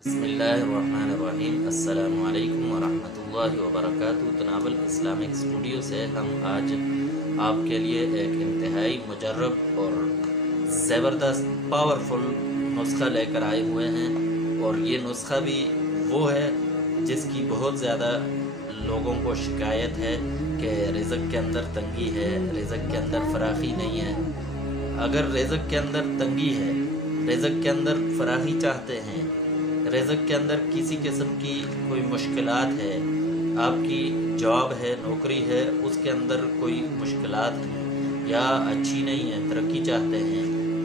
बिस्मिल्लाहिर्रहमानिर्रहीम। अस्सलामु अलैकुम वरहमतुल्लाहि वबरकातुहू। तनावल इस्लामिक स्टूडियो से हम आज आपके लिए एक इंतहाई मुजर्रब और ज़बरदस्त पावरफुल नुस्खा लेकर आए हुए हैं। और ये नुस्खा भी वो है जिसकी बहुत ज़्यादा लोगों को शिकायत है कि रिज़्क़ के अंदर तंगी है, रिज़्क़ के अंदर फराखी नहीं है। अगर रिज़्क़ के अंदर तंगी है, रिज़्क़ के अंदर फराखी चाहते हैं, रिज़्क़ के अंदर किसी किस्म की कोई मुश्किलात है, आपकी जॉब है, नौकरी है, उसके अंदर कोई मुश्किलात हैं या अच्छी नहीं है, तरक्की चाहते हैं,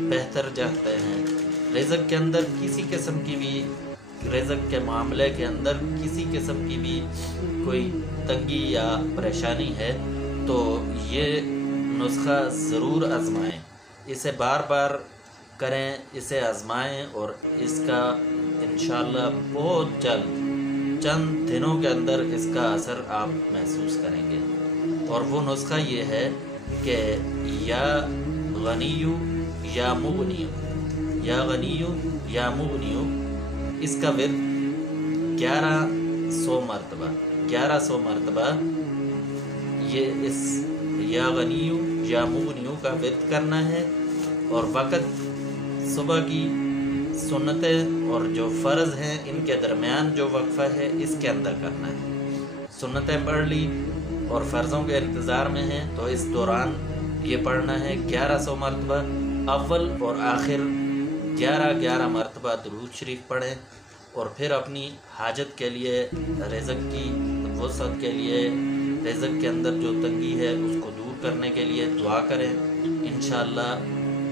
बेहतर चाहते हैं, रिज़्क़ के अंदर किसी किस्म की भी, रिज़्क़ के मामले के अंदर किसी किस्म की भी कोई तंगी या परेशानी है, तो ये नुस्खा ज़रूर आज़माएँ। इसे बार बार करें, इसे आज़माएँ और इसका इंशाअल्लाह बहुत जल्द चंद दिनों के अंदर इसका असर आप महसूस करेंगे। और वो नुस्खा ये है कि या गनियु या मुगनियु, या गनियु या मुगनियु, इसका विर्द 1100 मरतबा ये इस या गनियु या मुगनियु का विर्द करना है। और वक़्त सुबह की सुन्नतें और जो फ़र्ज़ हैं इनके दरमियान जो वक्फ़ा है इसके अंदर करना है। सुन्नतें पढ़ ली और फ़र्ज़ों के इंतज़ार में हैं तो इस दौरान ये पढ़ना है 1100 मरतबा। अव्वल और आखिर 11 मरतबा दुरूद शरीफ पढ़ें और फिर अपनी हाजत के लिए, रिज़्क़ की वसअत के लिए, रिज़्क़ के अंदर जो तंगी है उसको दूर करने के लिए दुआ करें। इंशाअल्लाह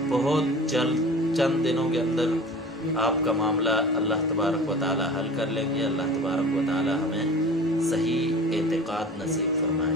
बहुत जल्द चंद दिनों के अंदर आपका मामला अल्लाह तबारक व तआला हल कर लेंगे। अल्लाह तबारक व तआला हमें सही एतक़ाद नसीब फरमाए।